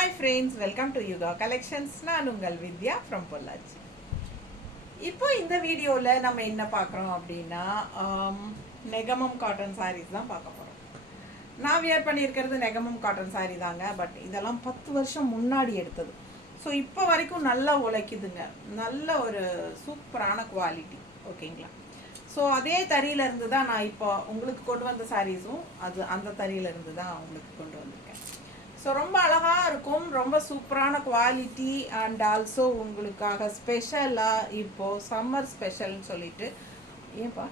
Hi friends, welcome to Yuga collections. நான் உங்கள் வித்யா from Pollachi. இப்போ இந்த வீடியோவில் நம்ம என்ன பார்க்குறோம் அப்படின்னா, நெகமம் காட்டன் சாரீஸ் தான் பார்க்க போகிறோம். நான் வியர் பண்ணியிருக்கிறது நெகமம் காட்டன் சாரீ தாங்க. பட் இதெல்லாம் 10 வருஷம் முன்னாடி எடுத்தது. ஸோ இப்போ வரைக்கும் நல்லா உழைக்குதுங்க. நல்ல ஒரு சூப்பரான குவாலிட்டி. ஓகேங்களா? ஸோ அதே தறியிலேருந்து தான் நான் இப்போ உங்களுக்கு கொண்டு வந்த சாரீஸும் அந்த தறியிலேருந்து தான் உங்களுக்கு கொண்டு வந்திருக்கேன். ஸோ ரொம்ப அழகாக இருக்கும், ரொம்ப சூப்பரான குவாலிட்டி. அண்ட் ஆல்சோ உங்களுக்காக ஸ்பெஷலாக இப்போது சம்மர் ஸ்பெஷல்னு சொல்லிட்டு, ஏன்பா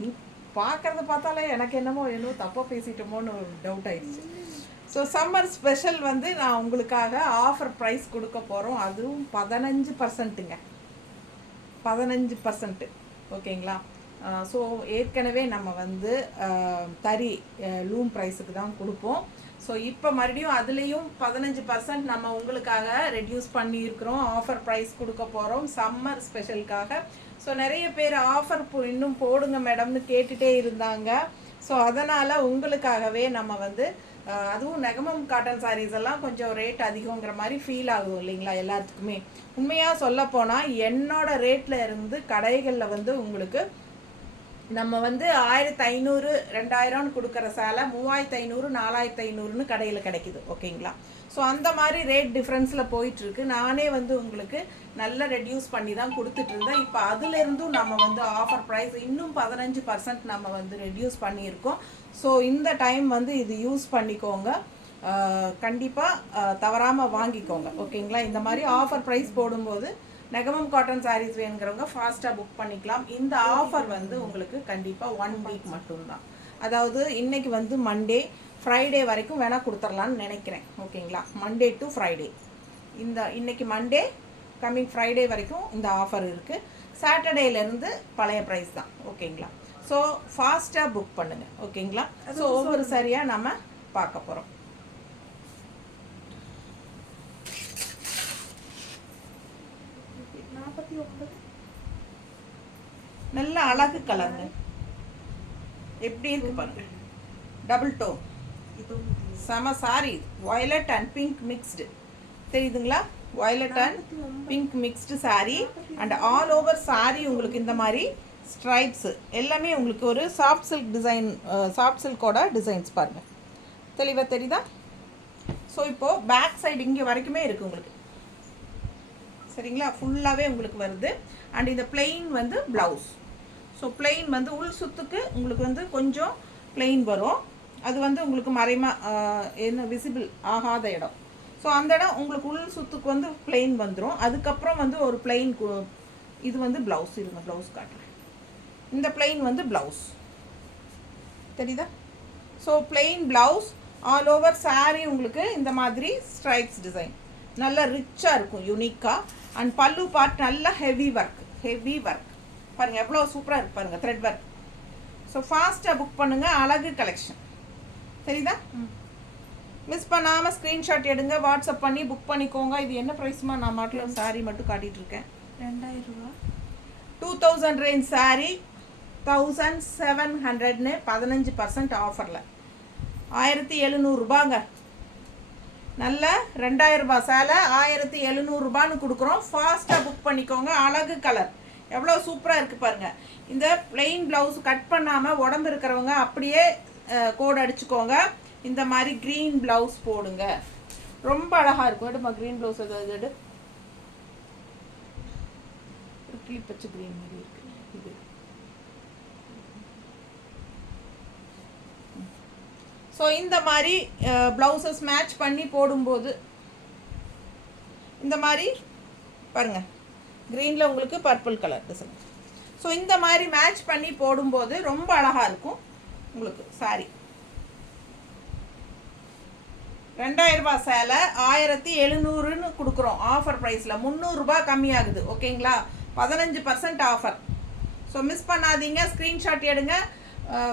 நீ பார்க்குறத பார்த்தாலே எனக்கு என்னமோ தப்பாக பேசிட்டோமோன்னு ஒரு டவுட் ஆயிடுச்சு. ஸோ சம்மர் ஸ்பெஷல் வந்து நான் உங்களுக்காக ஆஃபர் ப்ரைஸ் கொடுக்க போகிறோம். அதுவும் 15%ங்க, 15%. ஓகேங்களா? ஸோ ஏற்கனவே நம்ம வந்து தறி லூம் ப்ரைஸுக்கு தான் கொடுப்போம். ஸோ இப்போ மறுபடியும் அதுலேயும் 15% நம்ம உங்களுக்காக ரெடியூஸ் பண்ணியிருக்கிறோம். ஆஃபர் ப்ரைஸ் கொடுக்க போகிறோம் சம்மர் ஸ்பெஷலுக்காக. ஸோ நிறைய பேர் ஆஃபர் இன்னும் போடுங்க மேடம்னு கேட்டுகிட்டே இருந்தாங்க. ஸோ அதனால் உங்களுக்காகவே நம்ம வந்து அதுவும் நெகமம் காட்டன் சாரீஸ் எல்லாம் கொஞ்சம் ரேட் அதிகங்கிற மாதிரி ஃபீல் ஆகுது இல்லைங்களா எல்லாத்துக்குமே. உண்மையாக சொல்லப்போனால் என்னோட ரேட்டில் இருந்து கடைகளில் வந்து உங்களுக்கு நம்ம வந்து 1500 2000 கொடுக்குற சேலை 3500 4500ன்னு கடையில் கிடைக்குது. ஓகேங்களா? ஸோ அந்த மாதிரி ரேட் டிஃப்ரென்ஸில் போயிட்டுருக்கு. நானே வந்து உங்களுக்கு நல்லா ரெடியூஸ் பண்ணி தான் கொடுத்துட்ருந்தேன். இப்போ அதுலேருந்தும் நம்ம வந்து ஆஃபர் ப்ரைஸ் இன்னும் 15% நம்ம வந்து ரெடியூஸ் பண்ணியிருக்கோம். ஸோ இந்த டைம் வந்து இது யூஸ் பண்ணிக்கோங்க, கண்டிப்பாக தவறாமல் வாங்கிக்கோங்க. ஓகேங்களா? இந்த மாதிரி ஆஃபர் ப்ரைஸ் போடும்போது நெகமம் காட்டன் சாரீஸ் வேணுங்கிறவங்க ஃபாஸ்ட்டாக புக் பண்ணிக்கலாம். இந்த ஆஃபர் வந்து உங்களுக்கு கண்டிப்பாக 1 வீக் மட்டும்தான். அதாவது இன்றைக்கி வந்து மண்டே ஃப்ரைடே வரைக்கும் வேணால் கொடுத்துர்லான்னு நினைக்கிறேன். ஓகேங்களா? மண்டே டு ஃப்ரைடே, இன்றைக்கி மண்டே கம்மிங் ஃப்ரைடே வரைக்கும் இந்த ஆஃபர் இருக்குது. சாட்டர்டேலேருந்து பழைய ப்ரைஸ் தான். ஓகேங்களா? ஸோ ஃபாஸ்ட்டாக புக் பண்ணுங்கள். ஓகேங்களா? ஸோ ஒவ்வொரு சரியாக நம்ம பார்க்க போகிறோம். நல்ல அழகு கலருங்க, எப்படி இருக்கு பாருங்க. டபுள் டோன் செம sari, violet and pink mixed. தெரியுதுங்களா? Violet and pink mixed sari. And all over sari உங்களுக்கு இந்த மாதிரி ஸ்ட்ரைப்ஸு எல்லாமே உங்களுக்கு ஒரு சாஃப்ட் சில்க் டிசைன், சாஃப்ட் சில்கோட டிசைன்ஸ் பாருங்கள். தெளிவாக தெரியுதா? ஸோ இப்போது பேக் சைடு இங்கே வரைக்குமே இருக்குது உங்களுக்கு. சரிங்களா? ஃபுல்லாகவே உங்களுக்கு வருது. அண்ட் இந்த பிளெயின் வந்து ப்ளவுஸ். ஸோ பிளெயின் வந்து உள் சுத்துக்கு உங்களுக்கு வந்து கொஞ்சம் பிளெயின் வரும். அது வந்து உங்களுக்கு என்ன விசிபிள் ஆகாத இடம். ஸோ அந்த இடம் உங்களுக்கு உள் சுத்துக்கு வந்து பிளெயின் வந்துடும். அதுக்கப்புறம் வந்து ஒரு பிளெயின், இது வந்து ப்ளவுஸ். இருங்க ப்ளவுஸ் காட்டுறேன். இந்த பிளெயின் வந்து ப்ளவுஸ். தெரியுதா? So plain blouse, all over sari உங்களுக்கு இந்த மாதிரி ஸ்ட்ரைப்ஸ் டிசைன் நல்லா ரிச்சாக இருக்கும், யூனிக்காக. அண்ட் பல்லு பார்ட் நல்லா ஹெவி ஒர்க் பாருங்கள், எவ்வளோ சூப்பராக இருக்கு பாருங்கள், த்ரெட் ஒர்க். ஸோ ஃபாஸ்ட்டாக புக் பண்ணுங்கள். அழகு கலெக்ஷன். தெரியுதா? மிஸ் பண்ணாமல் ஸ்க்ரீன்ஷாட் எடுங்க, வாட்ஸ்அப் பண்ணி புக் பண்ணிக்கோங்க. இது என்ன ப்ரைஸ்மா? நான் மாட்டில் சாரீ மட்டும் காட்டிகிட்டு இருக்கேன். 2000 ரூபா. 2000 ரேஞ்ச் சாரீ 1700ன்னு 15% ஆஃபரில் 1700 ரூபாங்க. நல்ல 2000 ரூபாய் சேலை 1700 ரூபான்னு கொடுக்குறோம். ஃபாஸ்ட்டாக புக் பண்ணிக்கோங்க. அழகு கலர் எவ்வளோ சூப்பராக இருக்குது பாருங்கள். இந்த பிளெயின் ப்ளவுஸ் கட் பண்ணாமல் உடம்பு இருக்கிறவங்க அப்படியே கோடு அடிச்சுக்கோங்க. இந்த மாதிரி க்ரீன் ப்ளவுஸ் போடுங்க, ரொம்ப அழகாக இருக்கும். எடுமா க்ரீன் ப்ளவுஸ் எதாவது எடு. கிளிப் வச்சு க்ரீன் மாதிரி இருக்கு இது. ஸோ இந்த மாதிரி ப்ளவுசஸ் மேட்ச் பண்ணி போடும்போது இந்த மாதிரி பாருங்கள், க்ரீனில் உங்களுக்கு பர்பிள் கலர் டிசைன். ஸோ இந்த மாதிரி மேட்ச் பண்ணி போடும்போது ரொம்ப அழகாக இருக்கும் உங்களுக்கு சாரி. 2000 ரூபாய் சேலை 1700ன்னு கொடுக்குறோம் ஆஃபர் ப்ரைஸில். 300 ரூபாய் கம்மியாகுது. ஓகேங்களா? 15% ஆஃபர். ஸோ மிஸ் பண்ணாதீங்க, ஸ்க்ரீன்ஷாட் எடுங்க,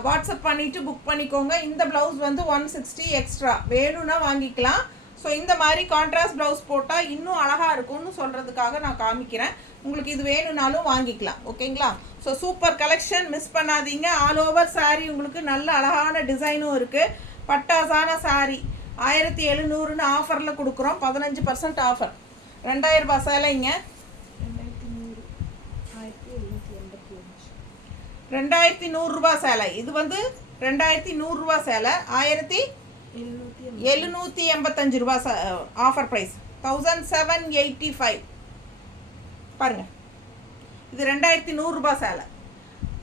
வாட்ஸ்அப் பண்ணிவிட்டு புக் பண்ணிக்கோங்க. இந்த ப்ளவுஸ் வந்து 160 எக்ஸ்ட்ரா வேணும்னா வாங்கிக்கலாம். ஸோ இந்த மாதிரி கான்ட்ராஸ்ட் ப்ளவுஸ் போட்டால் இன்னும் அழகாக இருக்கும்னு சொல்கிறதுக்காக நான் காமிக்கிறேன். உங்களுக்கு இது வேணும்னாலும் வாங்கிக்கலாம். ஓகேங்களா? ஸோ சூப்பர் கலெக்ஷன், மிஸ் பண்ணாதீங்க. ஆல் ஓவர் சாரீ உங்களுக்கு நல்ல அழகான டிசைனும் இருக்குது. பட்டாசான சாரீ 1700 ஆஃபரில் கொடுக்குறோம். 15% ஆஃபர். 2000 ரூபாய் சேலைங்க. 2100 ரூபாய் சேலை. இது வந்து 2100 ரூபாய் சேலை. 1785 ரூபாய் ஆஃபர் ப்ரைஸ். 1785 பாருங்க. இது 2100 ரூபாய் சேலை.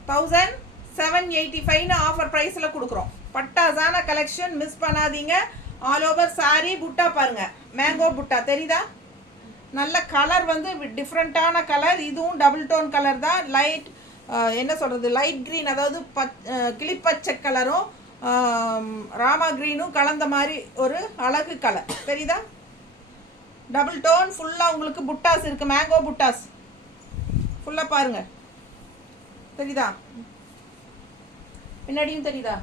1785 ஆஃபர் ப்ரைஸில் கொடுக்குறோம். பட்டாசான கலெக்ஷன், மிஸ் பண்ணாதீங்க. All over sorry. புட்டா பாருங்க, மேங்கோ புட்டா தெரியுதா? நல்ல கலர் வந்து டிஃப்ரெண்ட்டான கலர். இதுவும் டபுள் டோன் கலர் தான். லைட் என்ன சொல்கிறது, லைட் க்ரீன், அதாவது கிளிப்பச்சை கலரும் ராமா க்ரீனும் கலந்த மாதிரி ஒரு அழகு கலர் தெரியுதா? டபுள் டோன் ஃபுல்லாக உங்களுக்கு புட்டாஸ் இருக்குது. மேங்கோ புட்டாஸ் ஃபுல்லாக பாருங்கள், தெரியுதா? பின்னாடியும் தெரியுதா?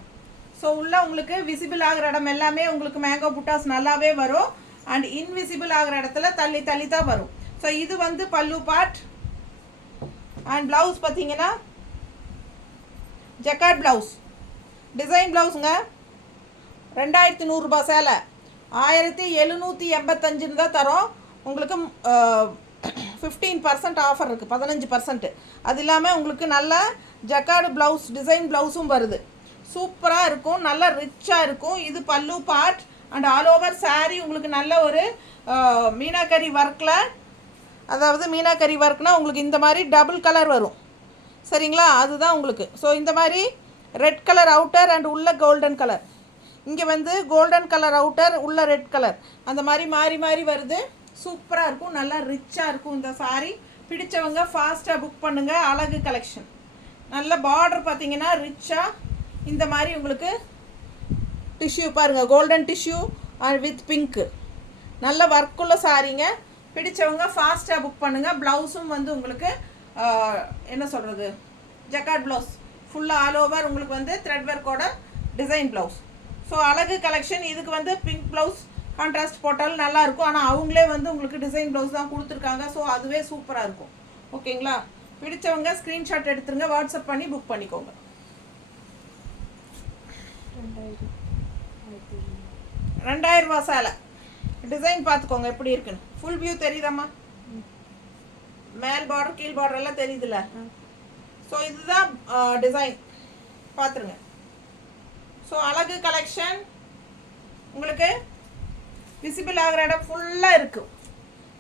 ஸோ உள்ள உங்களுக்கு விசிபிள் ஆகிற இடம் எல்லாமே உங்களுக்கு மேங்கோ புட்டாஸ் நல்லாவே வரும். அண்ட் இன்விசிபிள் ஆகிற இடத்துல தள்ளி தள்ளி தான் வரும். ஸோ இது வந்து பல்லு பார்ட். அண்ட் ப்ளவுஸ் பார்த்தீங்கன்னா ஜக்கார்ட் ப்ளவுஸ், டிசைன் ப்ளவுஸுங்க. 2100 ரூபாய் சேலை. 1785 தான் தரோம். உங்களுக்கு 15% ஆஃபர் இருக்குது, 15%. அது இல்லாமல் உங்களுக்கு நல்ல ஜக்கார்டு ப்ளவுஸ், டிசைன் ப்ளவுஸும் வருது. சூப்பராக இருக்கும், நல்லா ரிச்சாக இருக்கும். இது பல்லு part. And all over sari உங்களுக்கு நல்ல ஒரு மீனாக்கரி ஒர்க்கில், அதாவது மீனாக்கரி ஒர்க்னால் உங்களுக்கு இந்த மாதிரி டபுள் கலர் வரும், சரிங்களா? அதுதான் உங்களுக்கு. ஸோ இந்த மாதிரி ரெட் கலர் அவுட்டர் அண்ட் உள்ள கோல்டன் கலர். இங்கே வந்து கோல்டன் கலர் அவுட்டர், உள்ள ரெட் கலர், அந்த மாதிரி மாறி மாறி வருது. சூப்பராக இருக்கும், நல்லா ரிச்சாக இருக்கும் இந்த சாரீ. பிடிச்சவங்க ஃபாஸ்ட்டாக புக் பண்ணுங்கள். அழகு கலெக்ஷன். நல்ல பார்டர் பார்த்தீங்கன்னா ரிச்சாக இந்த மாதிரி உங்களுக்கு டிஷ்யூ பாருங்கள், கோல்டன் டிஷ்யூ வித் பிங்க்கு. நல்ல ஒர்க்குள்ள சாரீங்க. பிடிச்சவங்க ஃபாஸ்ட்டாக புக் பண்ணுங்கள். ப்ளவுஸும் வந்து உங்களுக்கு என்ன சொல்கிறது, ஜக்கார்ட் ப்ளவுஸ் ஃபுல்லாக ஆல் ஓவர் உங்களுக்கு வந்து த்ரெட் ஒர்க்கோட டிசைன் ப்ளவுஸ். ஸோ அழகு கலெக்ஷன். இதுக்கு வந்து பிங்க் ப்ளவுஸ் கான்ட்ராஸ்ட் போட்டாலும் நல்லாயிருக்கும். ஆனால் அவங்களே வந்து உங்களுக்கு டிசைன் ப்ளவுஸ் தான் கொடுத்துருக்காங்க. ஸோ அதுவே சூப்பராக இருக்கும். ஓகேங்களா? பிடிச்சவங்க ஸ்க்ரீன்ஷாட் எடுத்துருங்க, வாட்ஸ்அப் பண்ணி புக் பண்ணிக்கோங்க. 2000 ரூபாய் சேலை. டிசைன் பார்த்துக்கோங்க எப்படி இருக்குன்னு. ஃபுல் வியூ தெரியுதாம்மா? மேல் பார்டர் கீழ் பார்டர் எல்லாம் தெரியுதுல்ல? ஸோ இதுதான் டிசைன், பார்த்துருங்க. ஸோ அழகு கலெக்ஷன். உங்களுக்கு விசிபிள் ஆகிற இடம் ஃபுல்லாக இருக்கும்,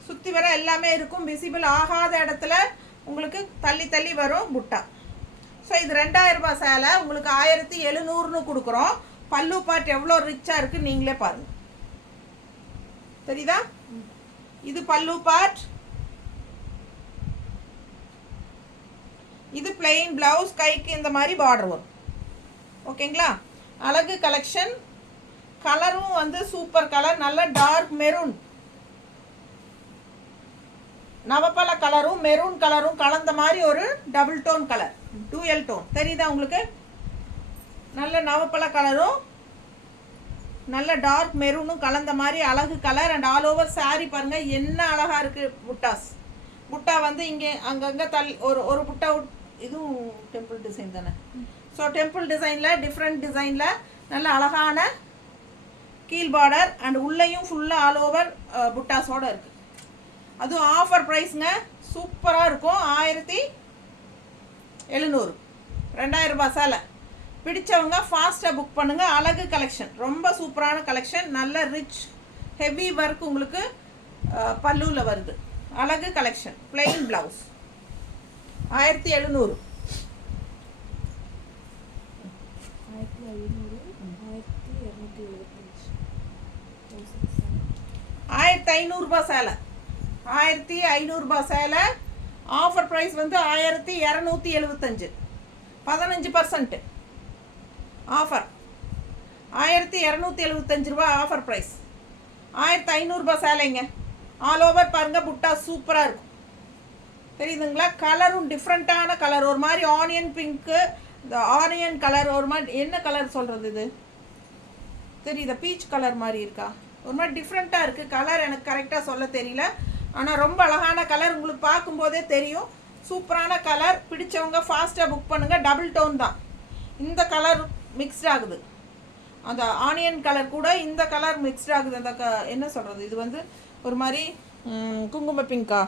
சுற்றி வர எல்லாமே இருக்கும். விசிபிள் ஆகாத இடத்துல உங்களுக்கு தள்ளி தள்ளி வரும் புட்டா. ஸோ இது 2000 ரூபாய் சேலை. உங்களுக்கு 1700ன்னு கொடுக்குறோம். பல்லு பார்ட் எவ்வளோ ரிச்சாக இருக்குது நீங்களே பாருங்கள், தெரியுதா? இது பல்லு பார்ட். இது பிளெயின் ப்ளவுஸ், கைக்கு இந்த மாதிரி பார்டர் வரும். ஓகேங்களா? அழகு கலெக்ஷன். கலரும் வந்து சூப்பர் கலர், நல்ல டார்க் மெரூன், நவப்பழ கலரும் மெரூன் கலரும் கலந்த மாதிரி ஒரு double tone colour, dual tone. தெரியுதா உங்களுக்கு? நல்ல நவப்பழ கலரும் நல்ல டார்க் மெரூனும் கலந்த மாதிரி அழகு colour. And all over sari பாருங்கள் என்ன அழகாக இருக்குது. புட்டாஸ், புட்டா வந்து இங்கே அங்கங்கே ஒரு புட்டா. இதுவும் டெம்பிள் டிசைன் தானே? ஸோ டெம்பிள் டிசைனில், டிஃப்ரெண்ட் டிசைனில் நல்ல அழகான கீழ் பார்டர். அண்ட் உள்ளேயும் ஃபுல்லாக ஆல் ஓவர் புட்டாஸோடு இருக்குது. அதுவும் ஆஃபர் ப்ரைஸுங்க, சூப்பராக இருக்கும். 1700, 2000 ரூபாய் சேலை. பிடிச்சவங்க ஃபாஸ்ட்டாக புக் பண்ணுங்கள். அழகு கலெக்ஷன், ரொம்ப சூப்பரான கலெக்ஷன். நல்ல ரிச் ஹெவி ஒர்க் உங்களுக்கு பல்லுவில் வருது. அழகு கலெக்ஷன். Plain blouse 1700. 1500 ரூபாய் சேலை. 1500 ரூபாய் சேலை. ஆஃபர் ப்ரைஸ் வந்து 1275, 15% ஆஃபர். 1275 ரூபாய் ஆஃபர் ப்ரைஸ். 1500 ரூபாய் சேலைங்க. ஆல் ஓவர் பாருங்கள், புட்டா சூப்பராக இருக்கும், தெரியுதுங்களா? கலரும் டிஃப்ரெண்ட்டான கலர், ஒரு மாதிரி ஆனியன் பிங்க்கு, இந்த ஆனியன் கலர், ஒரு மாதிரி என்ன கலர் சொல்கிறது இது தெரியுதா? பீச் கலர் மாதிரி இருக்கா? ஒரு மாதிரி டிஃப்ரெண்ட்டாக இருக்குது கலர். எனக்கு கரெக்டாக சொல்ல தெரியல, ஆனால் ரொம்ப அழகான கலர், உங்களுக்கு பார்க்கும்போதே தெரியும். சூப்பரான கலர். பிடிச்சவங்க ஃபாஸ்ட்டாக புக் பண்ணுங்கள். டபுள் டோன் தான், இந்த கலர் மிக்ஸ்ட் ஆகுது. அந்த ஆனியன் கலர் கூட இந்த கலர் மிக்ஸ்ட் ஆகுது. அந்த என்ன சொல்கிறது, இது வந்து ஒரு மாதிரி குங்கும பிங்கா,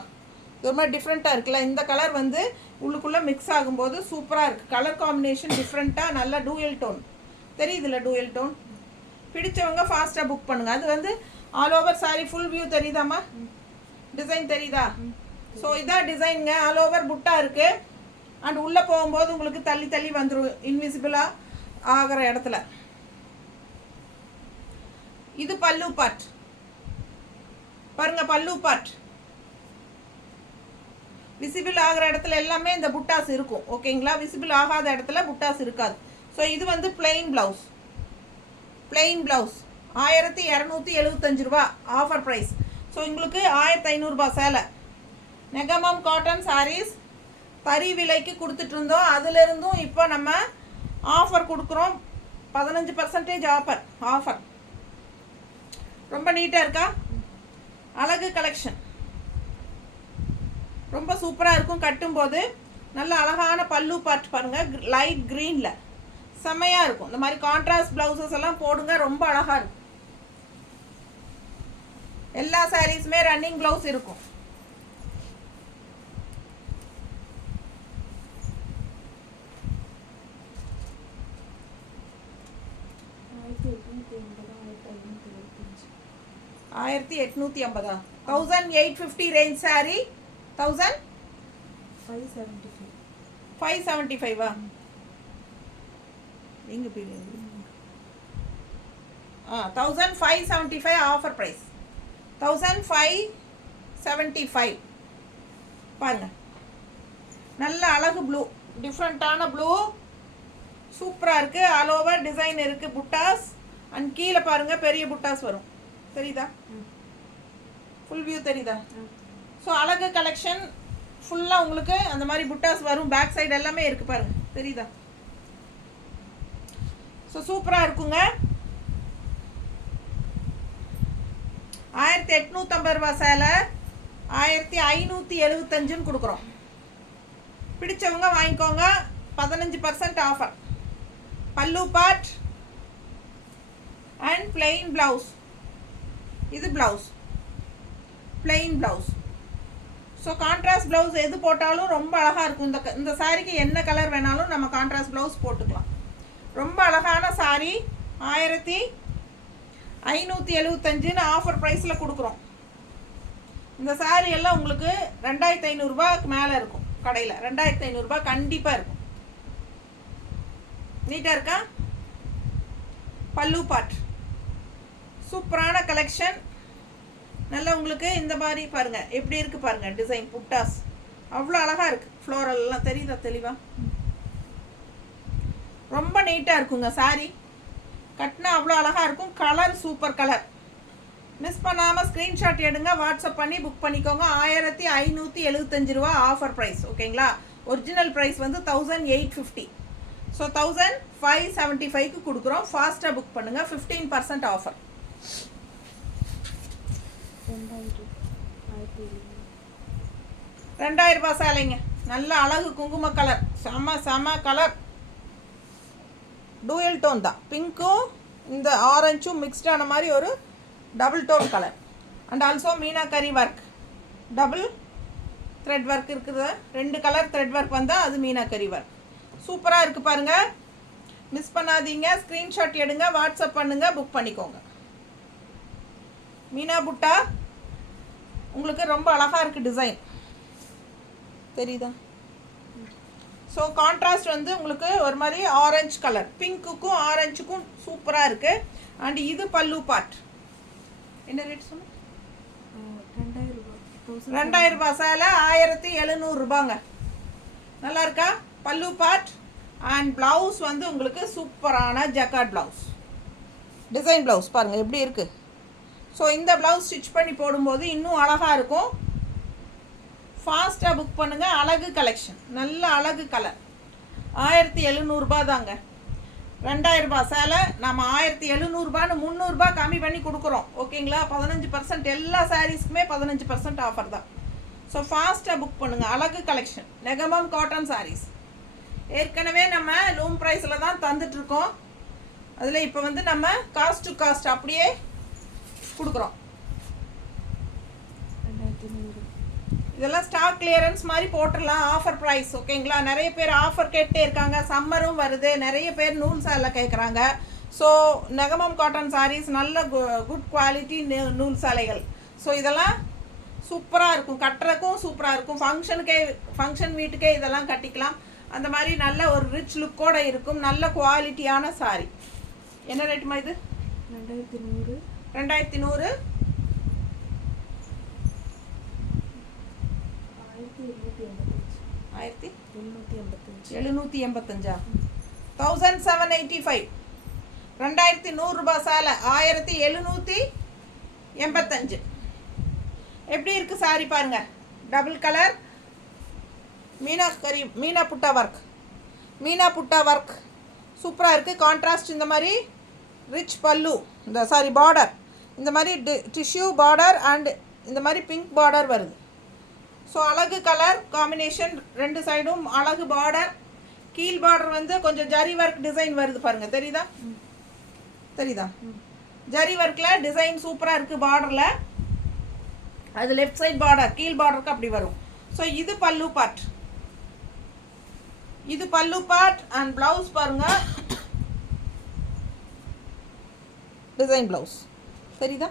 இது ஒரு மாதிரி டிஃப்ரெண்ட்டாக இருக்குல்ல. இந்த கலர் வந்து உள்ளுக்குள்ளே மிக்ஸ் ஆகும்போது சூப்பராக இருக்குது. கலர் காம்பினேஷன் டிஃப்ரெண்ட்டாக நல்லா டூயல் டோன் தெரியுதுல்ல. டூயல் டோன் பிடிச்சவங்க ஃபாஸ்ட்டாக புக் பண்ணுங்கள். அது வந்து all over sari full view தெரியுதாம்மா, டிசைன் தெரியுதா? ஸோ இதான் டிசைனுங்க. ஆல் ஓவர் புட்டா இருக்குது. அண்ட் உள்ளே போகும்போது உங்களுக்கு தள்ளி தள்ளி வந்துடும் இன்விசிபிளாக ஆகிற இடத்துல. இது பல்லு பார்ட் பாருங்கள், பல்லு பார்ட் விசிபிள் ஆகிற இடத்துல எல்லாமே இந்த புட்டாஸ் இருக்கும். ஓகேங்களா, விசிபிள் ஆகாத இடத்துல புட்டாஸ் இருக்காது. ஸோ இது வந்து பிளெயின் ப்ளவுஸ். பிளெயின் ப்ளவுஸ் 1275 ரூபா ஆஃபர் ப்ரைஸ். ஸோ உங்களுக்கு 1500 ரூபா சேலை. நெகமம் காட்டன் சாரீஸ் தறி விலைக்கு கொடுத்துட்டு இருந்தோம். அதிலிருந்தும் இப்போ நம்ம ஆஃபர் கொடுக்குறோம். 15% ஆஃபர். ரொம்ப நீட்டாக இருக்கா? அழகு கலெக்ஷன் ரொம்ப சூப்பராக இருக்கும். கட்டும்போது நல்ல அழகான பல்லு பார்ட் பாருங்கள், லைட் க்ரீனில் செம்மையாக இருக்கும். இந்த மாதிரி கான்ட்ராஸ்ட் ப்ளவுசஸ் எல்லாம் போடுங்க, ரொம்ப அழகாக இருக்கும். எல்லா சாரீஸுமே ரன்னிங் ப்ளவுஸ் இருக்கும். ஆயிரத்தி 850 1850 ரேஞ்ச் சாரி 1575 நீங்க 1575 ஆஃபர் பிரைஸ். 1575 பாருங்க. நல்ல அழகு ப்ளூ, டிஃப்ரெண்ட்டான ப்ளூ சூப்பராக இருக்குது. ஆல் ஓவர் டிசைன் இருக்குது, புட்டாஸ். அண்ட் கீழே பாருங்கள் பெரிய புட்டாஸ் வரும். தெரியுதா? ஃபுல் வியூ தெரியுதா? ஸோ அழகு கலெக்ஷன் ஃபுல்லாக உங்களுக்கு அந்த மாதிரி புட்டாஸ் வரும். பேக் சைடு எல்லாமே இருக்குது பாருங்கள், தெரியுதா? ஸோ சூப்பராக இருக்குங்க. 1850 ரூபா சேலை 1575 கொடுக்குறோம். பிடிச்சவங்க வாங்கிக்கோங்க. 15% ஆஃபர். பல்லு பார்ட் அண்ட் பிளெயின் ப்ளவுஸ். இது blouse, plain blouse. So contrast blouse எது போட்டாலும் ரொம்ப அழகாக இருக்கும். இந்த சாரிக்கு என்ன கலர் வேணாலும் நம்ம கான்ட்ராஸ்ட் ப்ளவுஸ் போட்டுக்கலாம். ரொம்ப அழகான சாரி 1575 ஆஃபர் ப்ரைஸில் கொடுக்குறோம். இந்த சாரி எல்லாம் உங்களுக்கு 2500 ரூபாய்க்கு மேலே இருக்கும். கடையில் 2500 ரூபாய் கண்டிப்பாக இருக்கும். நீட்டாக இருக்கா? பல்லு பார்ட் சூப்பரான கலெக்ஷன். நல்லா உங்களுக்கு இந்த மாதிரி பாருங்கள் எப்படி இருக்குது பாருங்கள். டிசைன் புட்டாஸ் அவ்வளோ அழகாக இருக்குது. ஃப்ளோரல் எல்லாம் தெரியுதா தெளிவாக? ரொம்ப நீட்டாக இருக்குங்க. சாரி கட்டினா அவ்வளோ அழகாக இருக்கும். Colour super colour. மிஸ் பண்ணாமல் ஸ்க்ரீன்ஷாட் எடுங்க, வாட்ஸ்அப் பண்ணி புக் பண்ணிக்கோங்க. 1575 ரூபா ஆஃபர் ப்ரைஸ். ஓகேங்களா, ஒரிஜினல் ப்ரைஸ் வந்து 1850. ஸோ 1575க்கு கொடுக்குறோம். ஃபாஸ்ட்டாக புக் பண்ணுங்கள். 15% ஆஃபர். 2000 ரூபாய் சேலைங்க. நல்ல அழகு குங்கும கலர், செம கலர். டூயல் டோன் தான். பிங்க்கும் இந்த ஆரஞ்சும் மிக்ஸ்டான மாதிரி ஒரு double tone colour. And also meenakari work, double thread work இருக்குது. 2 கலர் த்ரெட் ஒர்க் வந்தால் அது மீனாக்கரி ஒர்க். சூப்பராக இருக்குது பாருங்கள். மிஸ் பண்ணாதீங்க. ஸ்க்ரீன்ஷாட் எடுங்க, வாட்ஸ்அப் பண்ணுங்கள், புக் பண்ணிக்கோங்க. மீனா புட்டா உங்களுக்கு ரொம்ப அழகாக இருக்குது. டிசைன் தெரியுதா? ஸோ கான்ட்ராஸ்ட் வந்து உங்களுக்கு ஒரு மாதிரி ஆரஞ்சு கலர், பிங்க்குக்கும் ஆரஞ்சுக்கும் சூப்பராக இருக்குது. அண்ட் இது பல்லு பார்ட். என்ன ரேட் சொன்ன? 2000 ரூபாய் சேலை 1700 ரூபாங்க. நல்லா இருக்கா? பல்லு பார்ட். அண்ட் ப்ளவுஸ் வந்து உங்களுக்கு சூப்பரான ஜக்கார்ட் ப்ளவுஸ், டிசைன் ப்ளவுஸ் பாருங்கள் எப்படி இருக்குது. ஸோ இந்த ப்ளவுஸ் ஸ்டிச் பண்ணி போடும்போது இன்னும் அழகாக இருக்கும். ஃபாஸ்ட்டாக புக் பண்ணுங்கள். அழகு கலெக்ஷன், நல்ல அழகு கலர். 1700 ரூபா தாங்க. 2000 ரூபாய் சேலை நம்ம 1700 ரூபான்னு 300 ரூபாய் கம்மி பண்ணி கொடுக்குறோம். ஓகேங்களா, 15%. எல்லா சாரீஸ்க்குமே 15% ஆஃபர் தான். ஸோ ஃபாஸ்ட்டாக புக் பண்ணுங்கள். அழகு கலெக்ஷன், நெகமம் காட்டன் சாரீஸ். ஏற்கனவே நம்ம லூம் ப்ரைஸில் தான் தந்துட்டுருக்கோம். அதில் இப்போ வந்து நம்ம காஸ்ட் டு காஸ்ட் அப்படியே கொடுக்குறோம். இதெல்லாம் ஸ்டாக் கிளியரன்ஸ் மாதிரி போட்டுடலாம், ஆஃபர் ப்ரைஸ். ஓகேங்களா? நிறைய பேர் ஆஃபர் கேட்டே இருக்காங்க, சம்மரும் வருது, நிறைய பேர் நூல் சேலை கேட்குறாங்க. ஸோ நெகமம் காட்டன் சாரீஸ் நல்ல குட் குவாலிட்டி நூல் சேலைகள். ஸோ இதெல்லாம் சூப்பராக இருக்கும், கட்டுறதுக்கும் சூப்பராக இருக்கும். ஃபங்க்ஷன் வீட்டுக்கே இதெல்லாம் கட்டிக்கலாம். அந்த மாதிரி நல்ல ஒரு ரிச் லுக்கோடு இருக்கும், நல்ல குவாலிட்டியான சாரீ. என்ன ரேட்டுமா இது? 2100. 2100. 1785. 1785. 2100 ரூபாய் சேலை 1785. எப்படி இருக்குது சாரி பாருங்க. டபுள் கலர் மீனா புட்டா ஒர்க் சூப்பராக இருக்குது. கான்ட்ராஸ்ட் இந்த மாதிரி ரிச் பல்லு, இந்த சாரி பார்டர் இந்த மாதிரி டிஷ்யூ பார்டர் அண்ட் இந்த மாதிரி பிங்க் பார்டர் வருது. ஸோ அழகு கலர் காம்பினேஷன், ரெண்டு சைடும் அழகு பார்டர். கீழ் பார்டர் வந்து கொஞ்சம் ஜரி ஒர்க் டிசைன் வருது பாருங்க, தெரியுதா? ஜரி ஒர்க்கில் டிசைன் சூப்பராக இருக்குது பார்டரில். அது லெஃப்ட் சைட் பார்டர், கீழ் பார்டருக்கு அப்படி வரும். ஸோ இது பல்லு பார்ட் அண்ட் ப்ளவுஸ் பாருங்க, டிசைன் ப்ளவுஸ் தெரியுதா?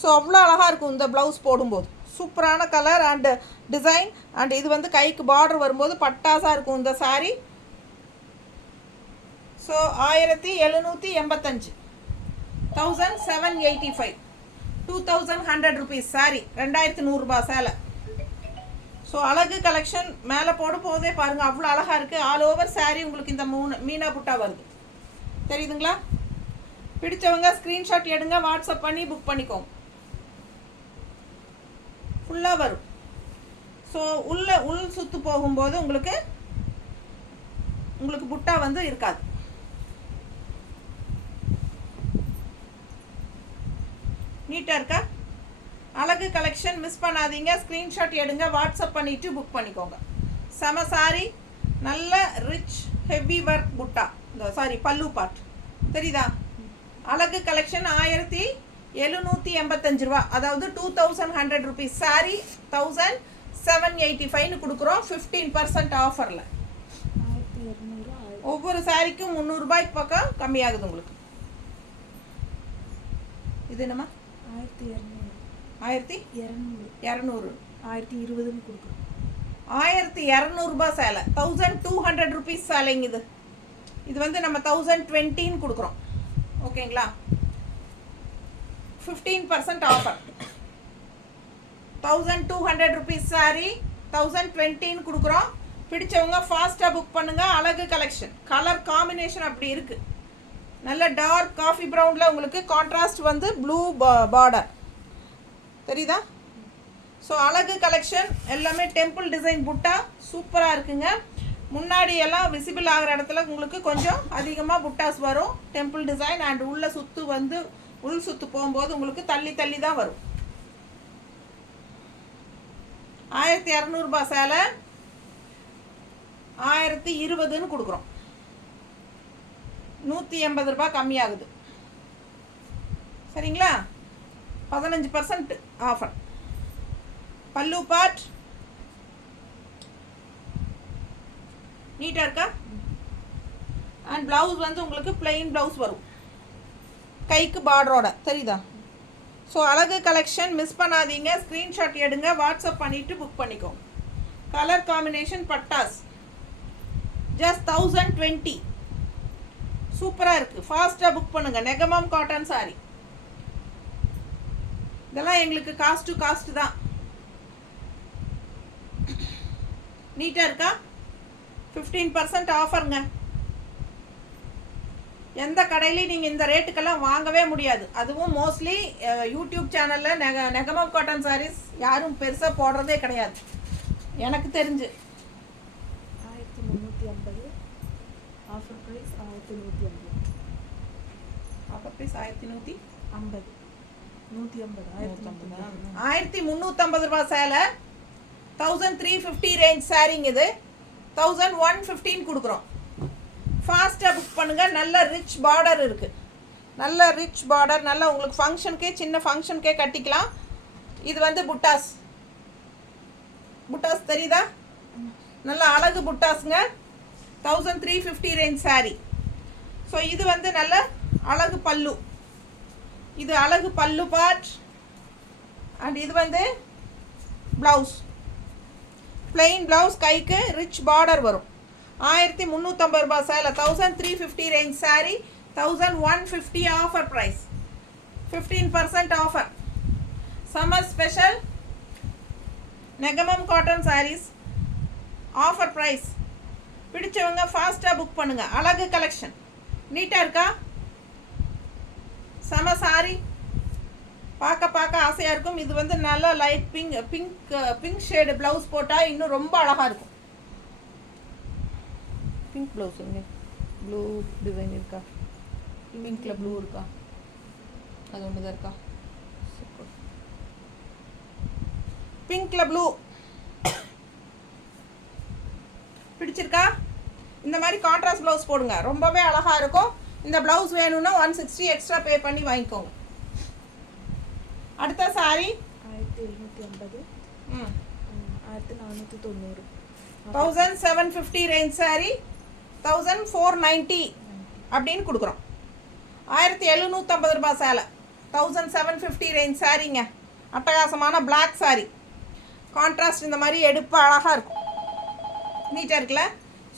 ஸோ அவ்வளோ அழகாக இருக்கும் இந்த ப்ளவுஸ் போடும்போது. சூப்பரான கலர் அண்ட் டிசைன். அண்ட் இது வந்து கைக்கு பார்டர் வரும்போது பட்டாசாக இருக்கும் இந்த சாரீ. ஸோ 1785. 1785. 2100 rupees sorry. 2100 ரூபாய் சேலை. ஸோ அழகு கலெக்ஷன் மேலே போதே பாருங்கள் அவ்வளோ அழகாக இருக்குது. ஆல் ஓவர் சாரீ உங்களுக்கு இந்த மீனா புட்டா வருது, தெரியுதுங்களா? பிடிச்சவங்க ஸ்க்ரீன்ஷாட் எடுங்க, வாட்ஸ்அப் பண்ணி புக் பண்ணிக்கோங்க. ஃபுல்லாக வரும். ஸோ உள் சுற்று போகும்போது உங்களுக்கு புட்டா வந்து இருக்காது. நீட்டாக இருக்கா? அழகு கலெக்ஷன் மிஸ் பண்ணாதீங்க. ஸ்க்ரீன்ஷாட் எடுங்க, வாட்ஸ்அப் பண்ணிவிட்டு புக் பண்ணிக்கோங்க. செம சாரி, நல்ல ரிச் ஹெவி ஒர்க் புட்டா, சாரி பல்லு பார்ட் தெரியுதா? அழகு கலெக்ஷன் 1785 ரூபா, அதாவது 2100 rupees சாரி 1785 கொடுக்குறோம் 15% ஆஃபரில். ஒவ்வொரு சாரிக்கும் 300 ரூபாய்க்கு பக்கம் கம்மியாகுது உங்களுக்கு. இது என்னம்மா? 1200. 1020 கொடுக்குறோம். 1200 ரூபாய் சேலை, 1200 rupees சேலைங்க இது. இது வந்து நம்ம 1020 கொடுக்குறோம். ஓகேங்களா? 15% ஆஃபர். 1200 rupees சாரி 1020 கொடுக்குறோம். பிடிச்சவங்க ஃபாஸ்ட்டாக புக் பண்ணுங்கள். அழகு கலெக்ஷன் கலர் காம்பினேஷன் அப்படி இருக்குது. நல்ல டார்க் காஃபி ப்ரௌனில் உங்களுக்கு கான்ட்ராஸ்ட் வந்து ப்ளூ பார்டர் தெரியுதா? ஸோ அழகு கலெக்ஷன் எல்லாமே டெம்பிள் டிசைன் புட்டா சூப்பராக இருக்குங்க. முன்னாடி எல்லாம் விசிபிள் ஆகிற இடத்துல உங்களுக்கு கொஞ்சம் அதிகமாக புட்டாஸ் வரும் டெம்பிள் டிசைன். அண்ட் உள்ள சுற்று வந்து உள் சுற்று போகும்போது உங்களுக்கு தள்ளி தான் வரும். 1200 ரூபாய் சேலை 1020 கொடுக்குறோம். 180 ரூபாய் கம்மியாகுது. சரிங்களா? 15% ஆஃபர். பல்லு பார்ட் நீட்டாக இருக்கா? அண்ட் ப்ளவுஸ் வந்து உங்களுக்கு பிளெயின் ப்ளவுஸ் வரும், கைக்கு பார்டரோட தெரியுதா? ஸோ அழகு கலெக்ஷன் மிஸ் பண்ணாதீங்க. ஸ்க்ரீன்ஷாட் எடுங்க, வாட்ஸ்அப் பண்ணிவிட்டு புக் பண்ணிக்கோங்க. கலர் காம்பினேஷன் பட்டாஸ் ஜஸ்ட் 1020. சூப்பராக இருக்குது. ஃபாஸ்ட்டாக புக் பண்ணுங்கள். நெகமம் காட்டன் சாரி. இதெல்லாம் எங்களுக்கு காஸ்ட் டு காஸ்ட் தான். நீட்டாக இருக்கா? 15% ஆஃபருங்க. எந்த கடையிலையும் நீங்கள் இந்த ரேட்டுக்கெல்லாம் வாங்கவே முடியாது. அதுவும் மோஸ்ட்லி யூடியூப் சேனலில் நெகமம் காட்டன் சாரீஸ் யாரும் பெருசாக போடுறதே கிடையாது எனக்கு தெரிஞ்சு. 1350. Offer price 1150. Offer price 1150. 1350 ரூபாய் சேலை 1350 ரேஞ்ச் சாரிங்க. இது 1115 கொடுக்குறோம். ஃபாஸ்ட்டாக புக் பண்ணுங்கள். நல்ல ரிச் பார்டர் இருக்குது, நல்ல ரிச் பார்டர், நல்லா உங்களுக்கு ஃபங்க்ஷனுக்கே சின்ன ஃபங்க்ஷனுக்கே கட்டிக்கலாம். இது வந்து புட்டாஸ், புட்டாஸ் தெரியுதா? நல்ல அழகு புட்டாஸுங்க. 1350 ரேஞ்ச் சாரீ. ஸோ இது வந்து நல்ல அழகு பல்லு, இது அழகு பல்லு பார்ட். அண்ட் இது வந்து ப்ளவுஸ், பிளெயின் ப்ளவுஸ், கைக்கு ரிச் பார்டர் வரும். 1350 ரூபாய் சேலை. 1350 range sari 1150 offer price, 15% offer. Summer special Negamam cotton saris offer price. பிடிச்சவங்க ஃபாஸ்ட்டாக புக் பண்ணுங்கள். அழகு கலெக்ஷன், நீட்டாக இருக்கா? செம சாரி, பார்க்க ஆசையாக இருக்கும். இது வந்து நல்லா லைட் பிங்க் ஷேடு ப்ளவுஸ் போட்டால் இன்னும் ரொம்ப அழகாக இருக்கும். பிங்க் ப்ளவுஸ் இங்கே ப்ளூ டிசைன் இருக்கா? பிங்க்கில் ப்ளூ இருக்கா? அது ஒன்று தான் இருக்கா? பிங்க்கில் ப்ளூ பிடிச்சிருக்கா? இந்த மாதிரி கான்ட்ராஸ்ட் ப்ளவுஸ் போடுங்க, ரொம்பவே அழகாக இருக்கும். இந்த ப்ளவுஸ் வேணும்னா 160 எக்ஸ்ட்ரா பே பண்ணி வாங்கிக்கோங்க. அடுத்த சாரி 1750, 1490, 1750 ரேஞ்ச் சாரி 1490 அப்படின்னு கொடுக்குறோம். 1750 ரூபாய் சேலை, 1750 ரேஞ்ச் சாரிங்க. அட்டகாசமான பிளாக் சாரி, கான்ட்ராஸ்ட் இந்த மாதிரி எடுப்பு அழகாக இருக்கும், நீட்டாக இருக்குல்ல,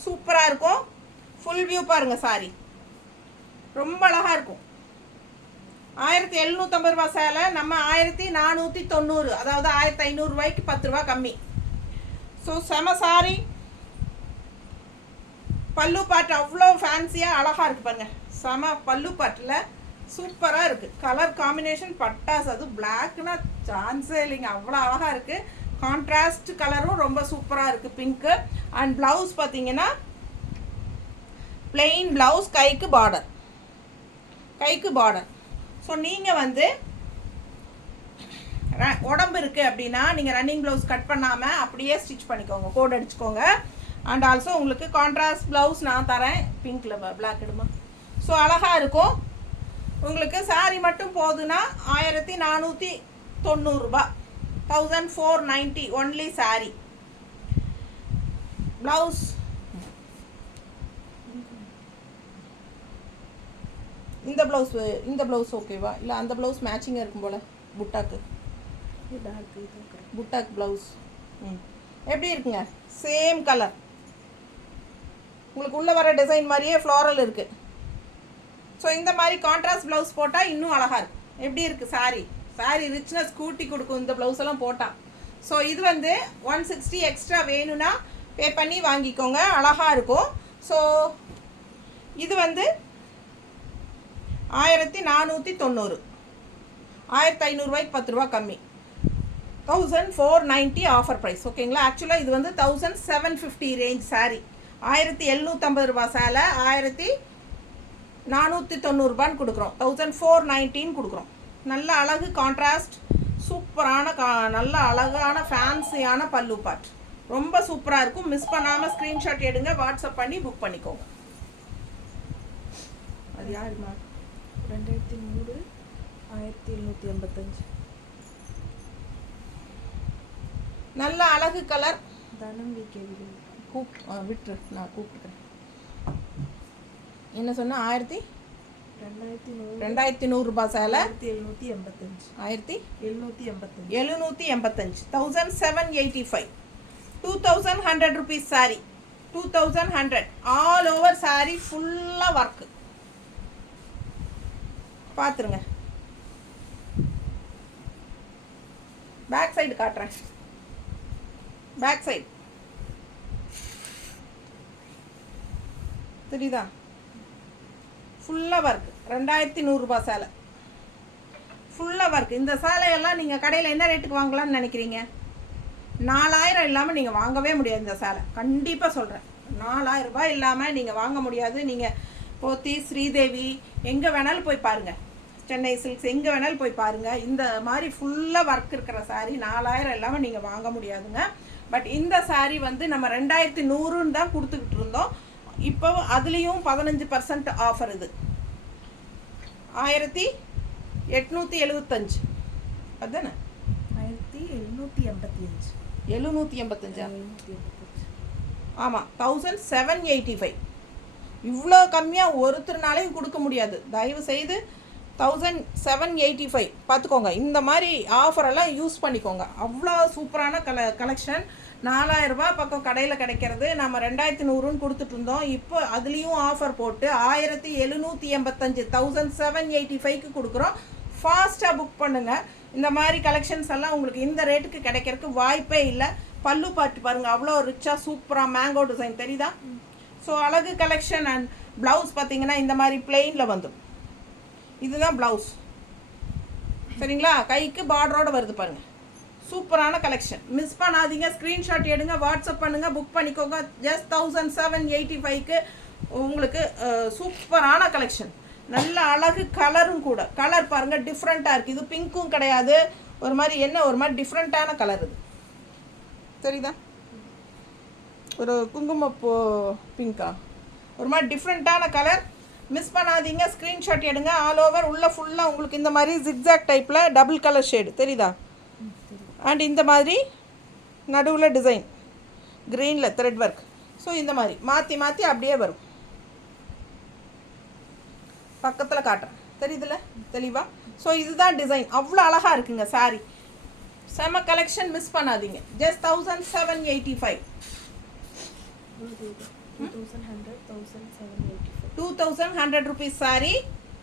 சூப்பராக இருக்கும். ஃபுல் வியூ பாருங்கள், சாரி ரொம்ப அழகாக இருக்கும். 1750 ரூபாய் சேலை நம்ம 1490, அதாவது 1500 ரூபாய்க்கு 10 ரூபா கம்மி. ஸோ செம சாரி. பல்லு பாட்டு அவ்வளோ ஃபேன்சியாக அழகாக இருக்குது பாருங்கள். செம பல்லு பாட்டில் சூப்பராக இருக்குது. கலர் காம்பினேஷன் பட்டாஸ், அது பிளாக்னா சான்ஸே இல்லைங்க, அவ்வளோ அழகாக இருக்குது. கான்ட்ராஸ்ட் கலரும் ரொம்ப சூப்பராக இருக்குது, பிங்க்கு. அண்ட் ப்ளவுஸ் பார்த்தீங்கன்னா பிளெயின் ப்ளவுஸ், கைக்கு பார்டர், கைக்கு பார்டர். ஸோ நீங்கள் வந்து உடம்பு இருக்குது அப்படின்னா நீங்கள் ரன்னிங் ப்ளவுஸ் கட் பண்ணாமல் அப்படியே ஸ்டிச் பண்ணிக்கோங்க, கோட் அடிச்சுக்கோங்க. அண்ட் ஆல்சோ உங்களுக்கு கான்ட்ராஸ்ட் ப்ளவுஸ் நான் தரேன், பிங்க்கில் பிளாக் எடுமா. ஸோ அழகாக இருக்கும். உங்களுக்கு சாரி மட்டும் போதுன்னா 1490 ரூபா, 1490 ஒன்லி சாரி. ப்ளவுஸ் இந்த ப்ளவுஸ் ஓகேவா? இல்லை அந்த ப்ளவுஸ் மேட்சிங்காக இருக்கும் போல் புட்டாக்கு, புட்டாக் ப்ளவுஸ் எப்படி இருக்குங்க? சேம் கலர், உங்களுக்கு உள்ளே வர டிசைன் மாதிரியே ஃப்ளாரல் இருக்குது. ஸோ இந்த மாதிரி கான்ட்ராஸ்ட் ப்ளவுஸ் போட்டால் இன்னும் அழகாக இருக்கும். எப்படி இருக்குது சாரி? சாரி ரிச்னஸ் கூட்டி கொடுக்கும் இந்த ப்ளவுஸ் எல்லாம் போட்டால். ஸோ இது வந்து 160 எக்ஸ்ட்ரா வேணும்னா பே பண்ணி வாங்கிக்கோங்க, அழகாக இருக்கும். ஸோ இது வந்து 1490, 1500 ரூபாய்க்கு 10 ரூபா கம்மி, 1490 ஆஃபர் ப்ரைஸ். ஓகேங்களா? ஆக்சுவலாக இது வந்து 1750 ரேஞ்ச் சாரி. 1750 ரூபா சேலை 1490 ரூபான்னு கொடுக்குறோம், 1490 கொடுக்குறோம். நல்ல அழகு கான்ட்ராஸ்ட், சூப்பரான நல்ல அழகான ஃபேன்சியான பல்லு பார்ட், ரொம்ப சூப்பராக இருக்கும். மிஸ் பண்ணாமல் ஸ்க்ரீன்ஷாட் எடுங்க, வாட்ஸ்அப் பண்ணி புக் பண்ணிக்கோங்க. அது யாருமா? 2100, 1785. நல்ல அழகு கலர். தனம் விற்கவில்லை, விட்டுரு, நான் கூப்பிட்டுக்கிறேன். என்ன சொன்ன? 2100 ரூபாய் சேலை 1785, 1785, 1785, 2100 rupees saree, 2100 all over saree ஃபுல்லாக ஒர்க்கு. பார்த்துருங்க, பேக் சைடு காட்டுறேன். பேக் சைடு தெரியுதா? ஃபுல்லாக ஒர்க். 2100 ரூபாய் சேலை, ஃபுல்லாக ஒர்க். இந்த சேலையெல்லாம் நீங்கள் கடையில் என்ன ரேட்டுக்கு வாங்கலாம்னு நினைக்கிறீங்க? 4000 இல்லாமல் நீங்கள் வாங்கவே முடியாது. இந்த சேலை கண்டிப்பாக சொல்கிறேன், 4000 ரூபாய் இல்லாமல் நீங்கள் வாங்க முடியாது. நீங்கள் போத்தி, ஸ்ரீதேவி எங்கே வேணாலும் போய் பாருங்கள், சென்னை சில்க்ஸ் எங்கே வேணாலும் போய் பாருங்கள். இந்த மாதிரி ஃபுல்லாக ஒர்க் இருக்கிற சாரீ 4000 இல்லாமல் நீங்கள் வாங்க முடியாதுங்க. பட் இந்த சாரீ வந்து நம்ம 2100ன்னு தான் கொடுத்துக்கிட்டு இருந்தோம். இப்போ அதுலேயும் 15% ஆஃபர். இது 1875 அதுதானே? 1785. 785. ஆமாம், 1785. இவ்வளோ கம்மியாக ஒருத்தர்னாலையும் கொடுக்க முடியாது. தயவு செய்து 1785 பார்த்துக்கோங்க. இந்த மாதிரி ஆஃபரெல்லாம் யூஸ் பண்ணிக்கோங்க. அவ்வளோ சூப்பரான கலெக்ஷன். 4000 ரூபாய் பக்கம் கடையில் கிடைக்கிறது நம்ம 2100ன்னு கொடுத்துட்டு இருந்தோம். இப்போ அதுலேயும் ஆஃபர் போட்டு 1785 1785க்கு கொடுக்குறோம். ஃபாஸ்ட்டாக புக் பண்ணுங்கள். இந்த மாதிரி கலெக்ஷன்ஸ் எல்லாம் உங்களுக்கு இந்த ரேட்டுக்கு கிடைக்கிறதுக்கு வாய்ப்பே இல்லை. பல்லு பாட்டு பாருங்கள், அவ்வளோ ரிச்சாக சூப்பராக மேங்கோ டிசைன் தெரியுதா? ஸோ அழகு கலெக்ஷன். அண்ட் ப்ளவுஸ் பார்த்தீங்கன்னா இந்த மாதிரி பிளெயினில் வந்துடும். இதுதான் ப்ளவுஸ், சரிங்களா? கைக்கு பார்டரோடு வருது பாருங்கள். சூப்பரான கலெக்ஷன், மிஸ் பண்ணாதீங்க. ஸ்க்ரீன்ஷாட் எடுங்க, வாட்ஸ்அப் பண்ணுங்கள், புக் பண்ணிக்கோங்க. ஜஸ்ட் 1785க்கு உங்களுக்கு சூப்பரான கலெக்ஷன். நல்ல அழகு கலரும் கூட. கலர் பாருங்கள், டிஃப்ரெண்ட்டாக இருக்குது. இது பிங்க்கும் கிடையாது, ஒரு மாதிரி ஒரு மாதிரி டிஃப்ரெண்ட்டான கலர். இது சரிதா? ஒரு குங்குமப்பூ பிங்கா, ஒரு மாதிரி டிஃப்ரெண்ட்டான கலர். மிஸ் பண்ணாதீங்க, ஸ்க்ரீன்ஷாட் எடுங்க. ஆல் ஓவர் உள்ள ஃபுல்லாக உங்களுக்கு இந்த மாதிரி ஜிக்ஸாக் டைப்பில் டபுள் கலர் ஷேடு தெரியுதா? அண்ட் இந்த மாதிரி நடுவில் டிசைன் க்ரீனில் த்ரெட் ஒர்க். ஸோ இந்த மாதிரி மாற்றி மாற்றி அப்படியே வரும். பக்கத்தில் காட்டுறேன், தெரியுதுல்ல தெளிவா? ஸோ இதுதான் டிசைன். அவ்வளோ அழகாக இருக்குங்க சாரி. செம கலெக்ஷன், மிஸ் பண்ணாதீங்க. ஜஸ்ட் 1785. 2100 rupees sorry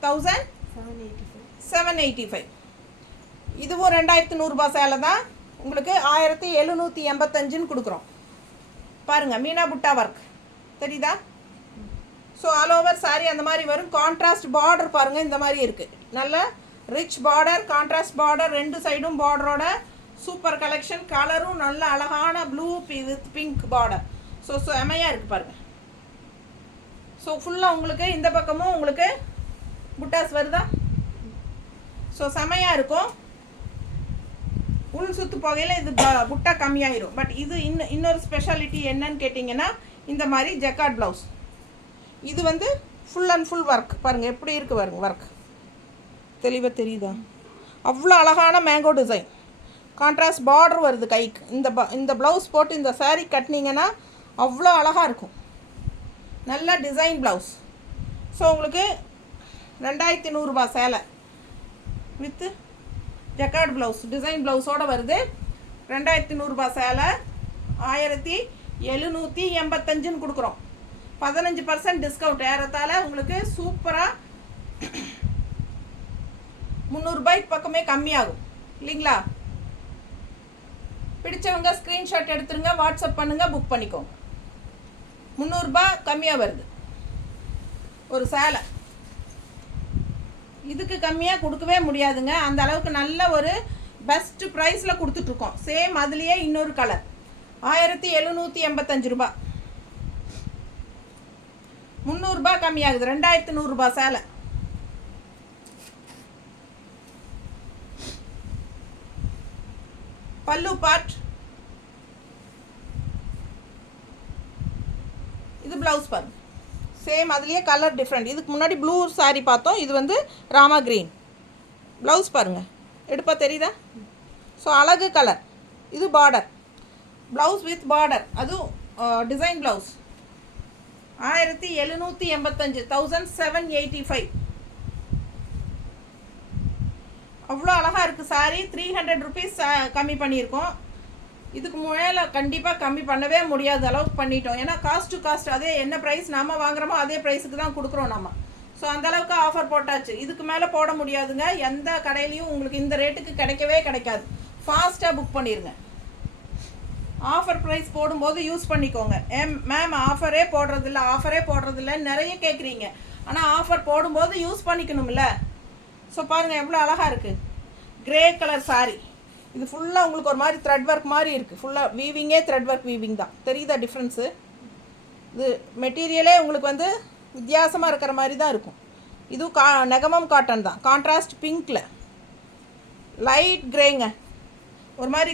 1785. இதுவும் 2100 ரூபாய் சேலை தான். உங்களுக்கு 1785ன்னு கொடுக்குறோம். பாருங்கள், மீனா புட்டா ஒர்க் தெரியுதா? ஸோ ஆல் ஓவர் சாரி அந்த மாதிரி வரும். கான்ட்ராஸ்ட் பார்டர் பாருங்கள், இந்த மாதிரி இருக்குது. நல்ல ரிச் பார்டர், கான்ட்ராஸ்ட் பார்டர், ரெண்டு சைடும் பார்டரோட சூப்பர் கலெக்ஷன். கலரும் நல்ல அழகான blue with pink border. So செமையாக இருக்குது பாருங்கள். ஸோ ஃபுல்லாக உங்களுக்கு இந்த பக்கமும் உங்களுக்கு புட்டாஸ் வருதா? ஸோ செமையாக இருக்கும். உள் சுற்று போகையில் இது புட்டா கம்மியாயிரும். பட் இது இன்னொரு ஸ்பெஷாலிட்டி என்னன்னு கேட்டிங்கன்னா, இந்த மாதிரி ஜக்கார்ட் ப்ளவுஸ். இது வந்து ஃபுல் அண்ட் ஃபுல் ஒர்க் பாருங்கள், எப்படி இருக்குது பாருங்கள். ஒர்க் தெளிவாக தெரியுதா? அவ்வளோ அழகான மேங்கோ டிசைன். கான்ட்ராஸ்ட் பார்டர் வருது கைக்கு. இந்த ப்ளவுஸ் போட்டு இந்த சாரீ கட்டினீங்கன்னா அவ்வளோ அழகாக இருக்கும். நல்ல டிசைன் ப்ளவுஸ். ஸோ உங்களுக்கு 2100 ரூபாய் சேலை வித்து ஜக்கார்ட் ப்ளவுஸ், டிசைன் ப்ளவுஸோடு வருது. 2100 ரூபாய் சேலை 1785ன்னு கொடுக்குறோம். 15% டிஸ்கவுண்ட் ஏறத்தால் உங்களுக்கு சூப்பராக 300 ரூபாய்க்கு பக்கமே கம்மியாகும் இல்லைங்களா? பிடிச்சவங்க ஸ்க்ரீன்ஷாட் எடுத்துருங்க, வாட்ஸ்அப் பண்ணுங்கள், புக் பண்ணிக்கோங்க. 300 ரூபாய் கம்மியாக வருது ஒரு சேலை. இதுக்கு கம்மியாக கொடுக்கவே முடியாதுங்க. அந்த அளவுக்கு நல்ல ஒரு பெஸ்ட் ப்ரைஸில் கொடுத்துட்ருக்கோம். சேம் அதுலேயே இன்னொரு கலர் 1785 ரூபாய். 300 ரூபாய் கம்மியாகுது. 2100 ரூபாய் சேலை. பல்லு பார்ட், இது ப்ளவுஸ் பாருங்க. சேம் அதுலேயே கலர் டிஃப்ரெண்ட். இதுக்கு முன்னாடி ப்ளூ சாரீ பார்த்தோம், இது வந்து ராமா க்ரீன். ப்ளவுஸ் பாருங்கள், எடுப்பா தெரியுதா? ஸோ அழகு கலர். இது பார்டர், ப்ளவுஸ் வித் பார்டர், அதுவும் டிசைன் ப்ளவுஸ். 1785 1785. அவ்வளோ அழகாக இருக்குது சாரீ. 300 rupees கம்மி பண்ணியிருக்கோம். இதுக்கு மேலே கண்டிப்பாக கம்மி பண்ணவே முடியாத அளவுக்கு பண்ணிட்டோம். ஏன்னா காஸ்ட் டு காஸ்ட், அதே என்ன ப்ரைஸ் நம்ம வாங்குகிறோமோ அதே ப்ரைஸுக்கு தான் கொடுக்குறோம் நம்ம. ஸோ அந்தளவுக்கு ஆஃபர் போட்டாச்சு. இதுக்கு மேலே போட முடியாதுங்க. எந்த கடையிலையும் உங்களுக்கு இந்த ரேட்டுக்கு கிடைக்கவே கிடைக்காது. ஃபாஸ்ட்டாக புக் பண்ணிடுங்க. ஆஃபர் ப்ரைஸ் போடும்போது யூஸ் பண்ணிக்கோங்க. மேம் ஆஃபரே போடுறதில்ல நிறைய கேட்குறீங்க. ஆனால் ஆஃபர் போடும்போது யூஸ் பண்ணிக்கணும்ல. ஸோ பாருங்கள் எவ்வளோ அழகாக இருக்குது. Grey colour sari. இது ஃபுல்லாக உங்களுக்கு ஒரு மாதிரி த்ரெட் ஒர்க் மாதிரி இருக்குது. ஃபுல்லாக வீவிங்கே த்ரெட் ஒர்க் வீவிங் தான். தெரியுதா டிஃப்ரென்ஸு? இது மெட்டீரியலே உங்களுக்கு வந்து வித்தியாசமாக இருக்கிற மாதிரி தான் இருக்கும். இதுவும் நெகமம் காட்டன் தான். கான்ட்ராஸ்ட் பிங்க்கில் லைட் கிரேங்க, ஒரு மாதிரி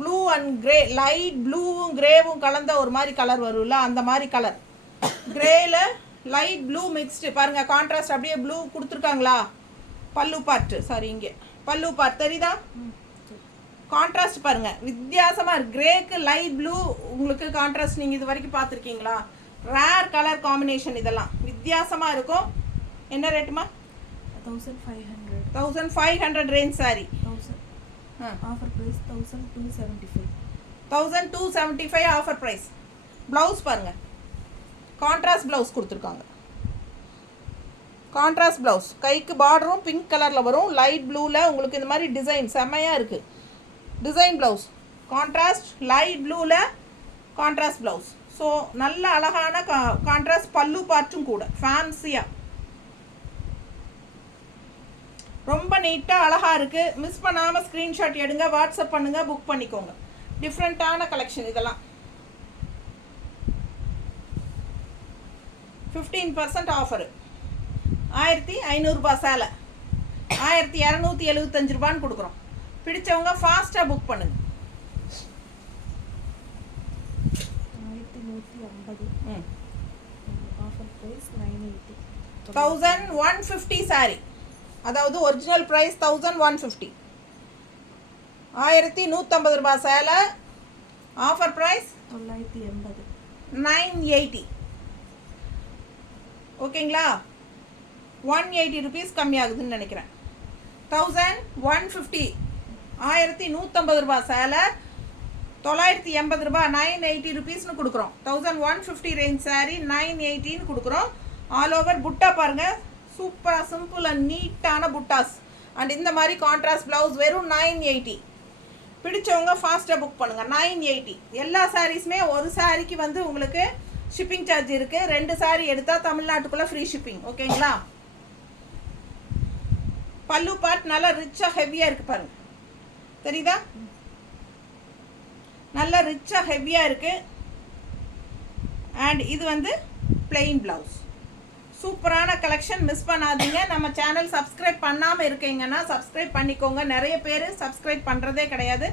ப்ளூ அண்ட் கிரே, லைட் ப்ளூவும் கிரேவும் கலந்த ஒரு மாதிரி கலர் வரும்ல, அந்த மாதிரி கலர். கிரேல லைட் ப்ளூ மிக்ஸ்டு பாருங்கள், கான்ட்ராஸ்ட் அப்படியே ப்ளூ கொடுத்துருக்காங்களா? பல்லு பார்ட்டு, சாரி இங்கே பல்லு பார்ட் தெரியுதா? கான்ட்ராஸ்ட் பாருங்கள், வித்தியாசமாக இருக்குது. கிரேக்கு லைட் ப்ளூ உங்களுக்கு கான்ட்ராஸ்ட் நீங்கள் இது வரைக்கும் பார்த்துருக்கீங்களா? ரேர் கலர் காம்பினேஷன், இதெல்லாம் வித்தியாசமாக இருக்கும். என்ன ரேட்டுமா? 1500. 1500 range sari. Offer price 1275. 1275 offer price. Blouse பாருங்கள், கான்ட்ராஸ்ட் ப்ளவுஸ் கொடுத்துருக்காங்க. கான்ட்ராஸ்ட் ப்ளவுஸ், கைக்கு பார்டரும் பிங்க் கலரில் வரும், லைட் ப்ளூவில் உங்களுக்கு இந்த மாதிரி டிசைன் செம்மையாக இருக்குது. டிசைன் ப்ளவுஸ் கான்ட்ராஸ்ட், லைட் ப்ளூவில் கான்ட்ராஸ்ட் ப்ளவுஸ். ஸோ நல்ல அழகான கான்ட்ராஸ்ட் பல்லு பார்ட்டும் கூட ஃபேன்சியாக ரொம்ப நீட்டாக அழகாக இருக்குது. மிஸ் பண்ணாமல் ஸ்க்ரீன்ஷாட் எடுங்க, வாட்ஸ்அப் பண்ணுங்கள், புக் பண்ணிக்கோங்க. டிஃப்ரெண்ட்டான கலெக்ஷன் இதெல்லாம். 15% ஆஃபரு. 1500 ரூபாய் சேலை 1275 ரூபான்னு கொடுக்குறோம். பிடிச்சவங்க ஃபாஸ்ட்டாக புக் பண்ணுங்க. 1150. Offer price 980. 1150 சாரி, அதாவது ஒரிஜினல் ப்ரைஸ் 1150. 1150 ரூபாய் சேலை, ஆஃபர் ப்ரைஸ் 980. 980. ஓகேங்களா? 180 ருபீஸ் கம்மியாகுதுன்னு நினைக்கிறேன். 1150. 1150 ரூபாய் சேலை 980 ரூபாய், 980 ருபீஸ்னு கொடுக்குறோம். 1150 ரேஞ்ச் சாரி 980ன்னு கொடுக்குறோம். ஆல் ஓவர் புட்டா பாருங்கள், சூப்பராக சிம்பிள் அண்ட் நீட்டான புட்டாஸ். அண்ட் இந்த மாதிரி கான்ட்ராஸ்ட் ப்ளவுஸ் வெறும் 980. பிடிச்சவங்க ஃபாஸ்ட்டாக புக் பண்ணுங்கள். 980. எல்லா சாரீஸுமே ஒரு சாரிக்கு வந்து உங்களுக்கு ஷிப்பிங் சார்ஜ் இருக்குது. 2 சாரி எடுத்தால் தமிழ்நாட்டுக்குள்ளே ஃப்ரீ ஷிப்பிங். ஓகேங்களா? பல்லு பார்ட் நல்லா ரிச்சாக ஹெவியாக இருக்குது பாருங்கள், தெரியுதா? நல்லா ரிச்சாக ஹெவியாக இருக்குது. அண்ட் இது வந்து பிளெயின் ப்ளவுஸ். சூப்பரான கலெக்ஷன், மிஸ் பண்ணாதீங்க. நம்ம சேனல் சப்ஸ்கிரைப் பண்ணாமல் இருக்கீங்கன்னா சப்ஸ்கிரைப் பண்ணிக்கோங்க. நிறைய பேர் சப்ஸ்கிரைப் பண்ணுறதே கிடையாது,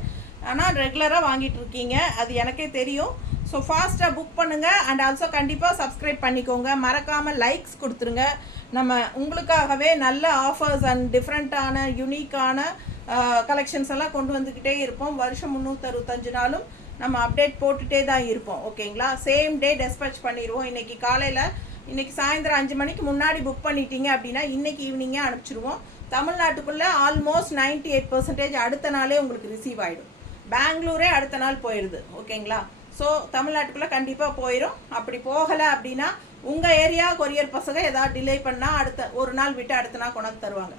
ஆனால் ரெகுலராக வாங்கிட்டு இருக்கீங்க, அது எனக்கே தெரியும். ஸோ ஃபாஸ்ட்டாக புக் பண்ணுங்கள். அண்ட் ஆல்சோ கண்டிப்பாக சப்ஸ்கிரைப் பண்ணிக்கோங்க. மறக்காமல் லைக்ஸ் கொடுத்துருங்க. நம்ம உங்களுக்காகவே நல்ல ஆஃபர்ஸ் அண்ட் டிஃப்ரெண்ட்டான யூனிக்கான கலெக்ஷன்ஸ் எல்லாம் கொண்டு வந்துக்கிட்டே இருப்போம். வருஷம் 365 நாளும் நம்ம அப்டேட் போட்டுகிட்டே தான் இருப்போம். ஓகேங்களா? சேம் டே டெஸ்பேச் பண்ணிடுவோம். இன்றைக்கி சாயந்தரம் 5 மணிக்கு முன்னாடி புக் பண்ணிட்டீங்க அப்படின்னா இன்றைக்கி ஈவினிங்கே அனுப்பிச்சிடுவோம். தமிழ்நாட்டுக்குள்ளே ஆல்மோஸ்ட் 98% அடுத்த நாளே உங்களுக்கு ரிசீவ் ஆகிடும். பெங்களூரே அடுத்த நாள் போயிடுது. ஓகேங்களா? ஸோ தமிழ்நாட்டுக்குள்ளே கண்டிப்பாக போயிடும். அப்படி போகலை அப்படின்னா உங்கள் ஏரியா கொரியர் பசங்க ஏதாவது டிலே பண்ணால் அடுத்த ஒரு நாள் விட்டு அடுத்த நாள் கொண்டாந்து தருவாங்க.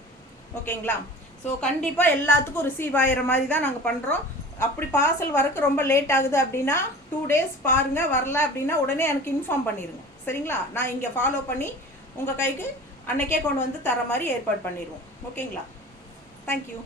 ஓகேங்களா? ஸோ கண்டிப்பாக எல்லாத்துக்கும் ரிசீவ் ஆகிற மாதிரி தான் நாங்கள் பண்ணுறோம். அப்படி பார்சல் வரக்கு ரொம்ப லேட் ஆகுது அப்படின்னா 2 days பாருங்கள். வரல அப்படின்னா உடனே எனக்கு இன்ஃபார்ம் பண்ணிடுங்க. சரிங்களா? நான் இங்கே ஃபாலோ பண்ணி உங்கள் கைக்கு அன்னைக்கே கொண்டு வந்து தர மாதிரி ஏற்பாடு பண்ணிடுவோம். ஓகேங்களா? தேங்க்யூ.